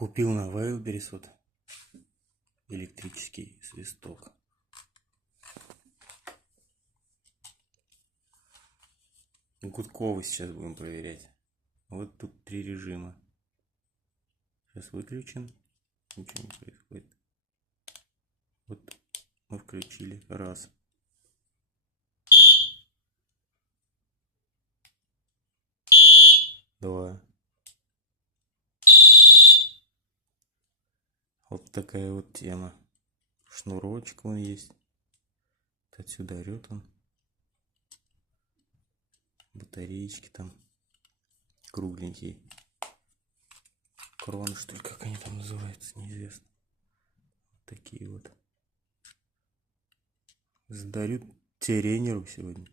Купил на Wildberries вот электрический свисток. Гудковый сейчас будем проверять. Вот тут 3 режима. Сейчас выключен. Ничего не происходит. Вот мы включили. Раз. Два. Вот такая вот тема. Шнурочек вон есть. Отсюда орет он. Батареечки там кругленькие. Крон, что ли, как они там называются, неизвестно. Вот такие вот. Сдарю тренеру сегодня.